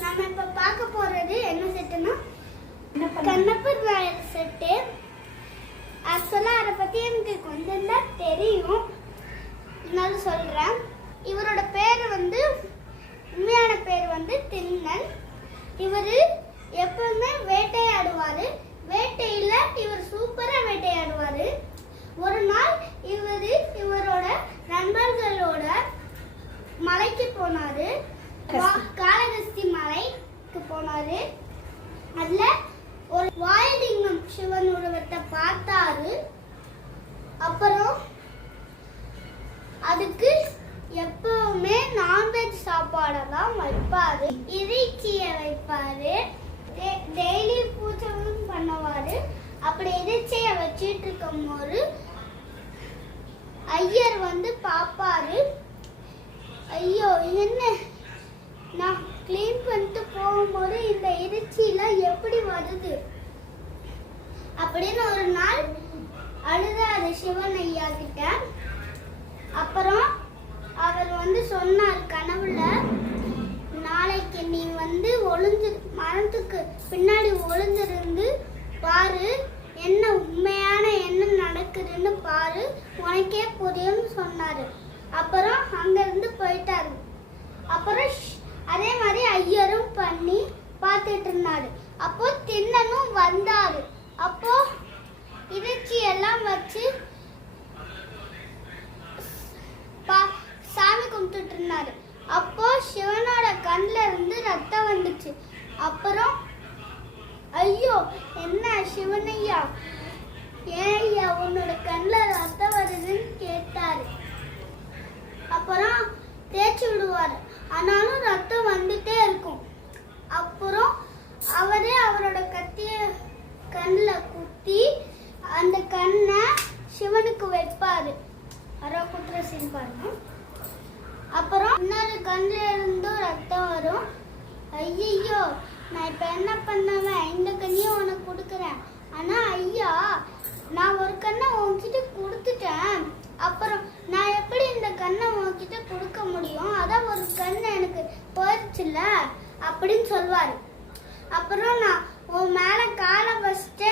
நம்ம இப்ப பார்க்க போறது என்ன செட்டுனா கண்ணப்பர் ராயல் செட்டு. ஆக்சுவலா அதை பத்தி எனக்கு கொஞ்சம் தான் தெரியும். இருந்தாலும் சொல்றேன். இவரோட பேர் வந்து உண்மையான பேர் வந்து திண்ணன். இவர் எப்பவுமே வேட்டையாடுவாரு. வேட்டையில இவர் சூப்பரா வேட்டையாடுவாரு. ஒரு நாள் இவர் இவரோட நண்பர்களோட மலைக்கு போனாரு. மலைக்கு போனாரு. அதுல ஒரு வாயலிங்கம் சிவன் உருவத்தை பார்த்தாரு. அப்புறம் அதுக்கு எப்பவுமே நான்வெஜ் சாப்பாடெல்லாம் வைப்பாரு. இறைச்சியை வைப்பாரு. டெய்லி பூஜையும் பண்ணுவாரு. அப்படி இறைச்சியை வச்சிட்டு இருக்கும்போது ஐயர் வந்து பார்ப்பாரு. ஐயோ என்ன? நான் க்ளீன் பண்ணிட்டு போகும்போது இந்த இறைச்சிலாம் எப்படி வருது அப்படின்னு ஒரு நாள் அழுதாரு சிவன் ஐயா கிட்ட. அப்புறம் அவர் வந்து சொன்னார் கனவுல நாளைக்கு நீ வந்து ஒளிஞ்சு மரத்துக்கு பின்னாடி ஒளிஞ்சிருந்து பாரு என்ன உண்மையான என்ன நடக்குதுன்னு பாரு உனக்கே புரியும்னு சொன்னாரு. அப்புறம் அங்கிருந்து போயிட்டாரு. பார்த்துட்டு இருந்தாரு அப்போ திண்ணனும் வந்தாரு. அப்போ இறைச்சி எல்லாம் வச்சு பா- சாமி கும்பிட்டுட்டு இருந்தாரு அப்போ சிவனோட கண்ணுல இருந்து ரத்தம் வந்துச்சு. அப்புறம் ஐயோ என்ன சிவனையா? ஏய்யா ஐயா உன்னோட கண்ணுல ரத்தம் வருதுன்னு கேட்டாரு. அப்புறம் தேய்ச்சி விடுவார். ஆனாலும் ரத்தம் வந்துட்டே இருக்கும். அப்புறம் அவரே அவரோட கத்திய கண்ணில் குத்தி அந்த கண்ணை சிவனுக்கு வைப்பாரு. அரோ குத்துற சீன் பாருங்க. அப்புறம் இன்னொரு கண்ணில் இருந்தும் ரத்தம் வரும். ஐயையோ நான் இப்போ என்ன பண்ணுவேன்? இந்த கண்ணையும் உனக்கு கொடுக்குறேன். ஆனால் ஐயா நான் ஒரு கண்ணை உன்கிட்ட கொடுத்துட்டேன். அப்புறம் நான் எப்படி இந்த கண்ணை உன்கிட்ட கொடுக்க முடியும்? அதான் ஒரு கண் எனக்கு போயிடுச்சுல்ல. அப்படின்னு சொல்லுவார் அப்புறம் நான் உன் மேலே காலை வச்சுட்டு